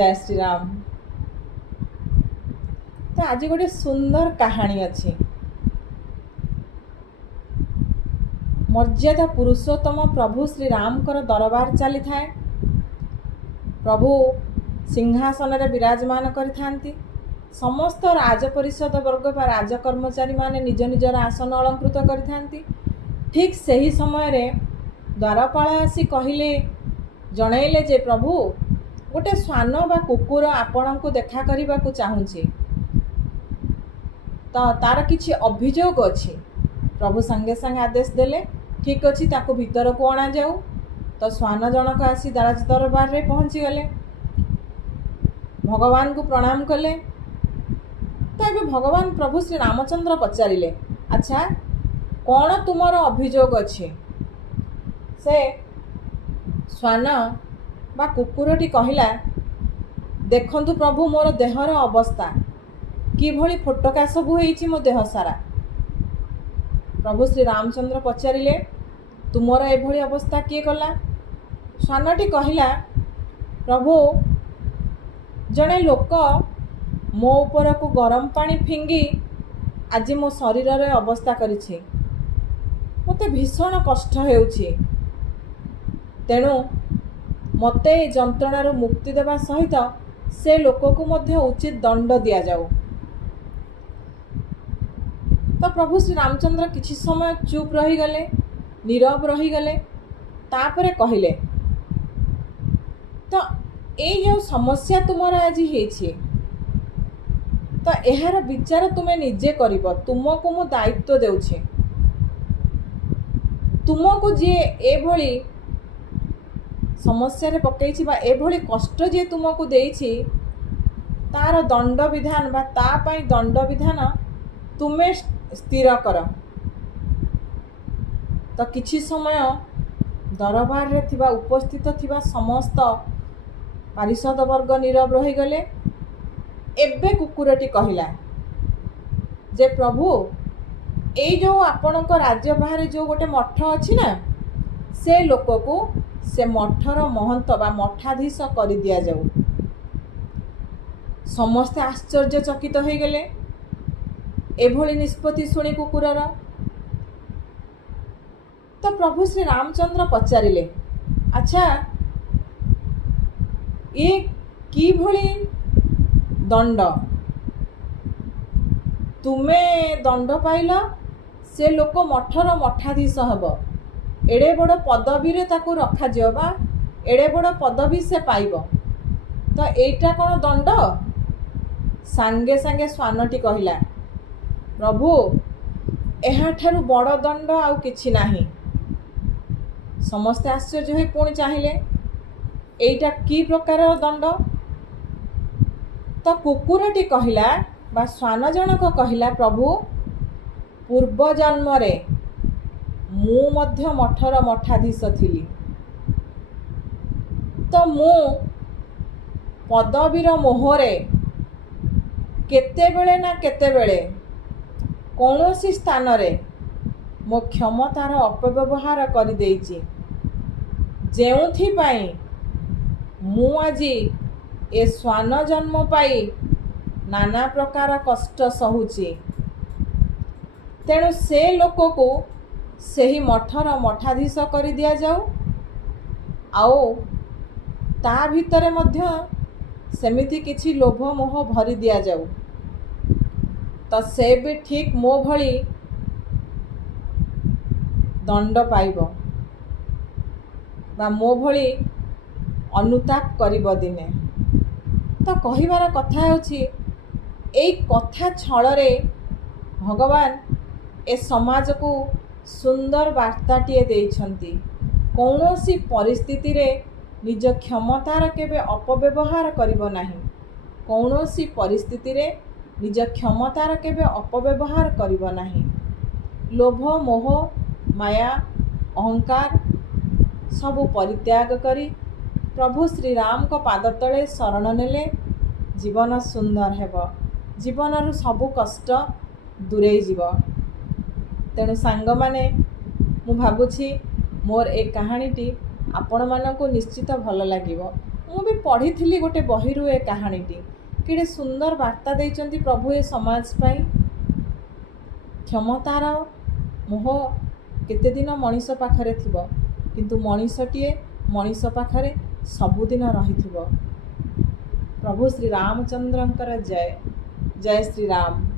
जय श्री राम। तो आज गोटे सुंदर कहानी अच्छी। मर्यादा पुरुषोत्तम प्रभु श्री राम कर दरबार चली थाए। प्रभु सिंहासन रे विराजमान करिथांती। समस्त राजपरिषद वर्ग बा राजकर्मचारी माने निज निजर आसन अलंकृत करिथांती। ठीक सही समय रे द्वारपाल आसी कहिले जनइले जे प्रभु गोटे श्वान बा कुकुर आपण को देखा करने को चाहूँगी, तो तार किछि अभियोग अच्छी। प्रभु संगे संगे आदेश देले, ठीक अच्छी ताको भीतर को अणा जाऊ। तो श्वान जनक आसी राज दरबार रे पहुँची गले, भगवान को प्रणाम कले। तो ये भगवान प्रभु श्री रामचंद्र पचारिले, अच्छा कौन तुमर अभियोग अच्छी? से श्वान बा कुकुरटी कहला, देखंतु प्रभु मोर देहर अवस्था कि भली फोटका सबू होईची मो देह सारा। प्रभु श्री रामचंद्र पचारिले, तुमर एभली अवस्था किए कला? श्वानटी कहला, प्रभु जड़े लोक मो ऊपर को गरम पानी फिंगी आज मो शरीर रे अवस्था करिछि। मते भीषण कष्ट हेउछि, तेणु मते जंत्रणार मुक्ति देवा सहित से लोक को मध्य उचित दंड दिया जाऊ। तो प्रभु श्री रामचंद्र किछि समय चुप रही गले, नीरव रही गले। तापरे कहिले, तो ए जो समस्या तुमर आज हेछि, तो एहार विचार तुमे निजे करिब। तुमको मु दायित्व देउछि। तुमको जे एभली समस्या रे पकईछि बा एभली कष्ट जे तुमको देइछि, तार दंड विधान बा ता पई दंड विधान तुमे स्थिर कर। तो किछि समय दरबार रे थिबा उपस्थित थिबा समस्त पारिषद वर्ग नीरव रही गले। एबे कुकुरटी कहला जे प्रभु ए जो आपणक राज्य बाहर जो गोटे मठ अच्छी ना, से लोक को से मठर महंत बा मठाधीश कर दिया जाऊ। समस्ते आश्चर्यचकित हो गले एभली निष्पत्ति शुणी कुकुरर। तो प्रभु श्री रामचंद्र पचारिले, अच्छा ये कि भली दंड तुमे दंड पाइल? से लोक मठर मठाधीश हब, एड़े बड़ पदवी रे ताकू रखा जियो बा एड़े बड़ पदवी से पाइब, तो एटा कौन दंड? सांगे सांगे श्वानटी कहला, प्रभु एहा ठारू बड़ दंड आउ किछि नाही। समस्ते आश्चर्य होई पुणी चाहिए, एटा की प्रकार दंड? तो कुकुरटी कहला बा श्वान जनक कहला, प्रभु पूर्व जन्म रे मु मध्य मठर मठाधीश थिली। तो मु पदवीर मोहरे केतेबेले ना केतेबेले कौनसी स्थान रे मो क्षमतार अपव्यवहार कर देइछि, जेउथि पाई मु आजी ए श्वान जन्म पाई नाना प्रकार कष्ट सहुछि। तेणु से लोक को सही मठर मठाधीश कर दिया जाऊ, आओ ता भितरे मध्य सेमिति किछि लोभ मोह भरी दिया जाऊ। तो से भी ठीक मो भली दंड पाइब बा मो भली अनुताप करिब दिने। तो कहिबार कथा होछि, एई कथा छଳରେ भगवान ए समाज को सुंदर वार्ताटिए देइछंती। कौनसी परिस्थिति रे निज क्षमतार केबे अपव्यवहार करिब नाही। कौनसी परिस्थिति रे निज क्षमतार केबे अपव्यवहार करिब नाही। लोभ मोह माया अहंकार सबु परित्याग करी प्रभु श्री राम को पाद तले शरण नेले जीवन सुंदर हेब, जीवन सबु कष्ट दूरे जीव। तेणु सांग माने मु भाबुछि मोर ए कहानीटी आपण मानकु निश्चित भल लागिबो। ମୁଁ ବି ପଢ଼ିଥିଲି ଗୋଟେ ବହିରୁ ଏ କାହାଣୀଟି। କେଡ଼େ ସୁନ୍ଦର ବାର୍ତ୍ତା ଦେଇଛନ୍ତି ପ୍ରଭୁ ଏ ସମାଜ ପାଇଁ। କ୍ଷମତାର ମୋହ କେତେ ଦିନ ମଣିଷ ପାଖରେ ଥିବ, କିନ୍ତୁ ମଣିଷଟିଏ ମଣିଷ ପାଖରେ ସବୁଦିନ ରହିଥିବ। ପ୍ରଭୁ ଶ୍ରୀରାମଚନ୍ଦ୍ରଙ୍କର ଜୟ। ଜୟ ଶ୍ରୀରାମ।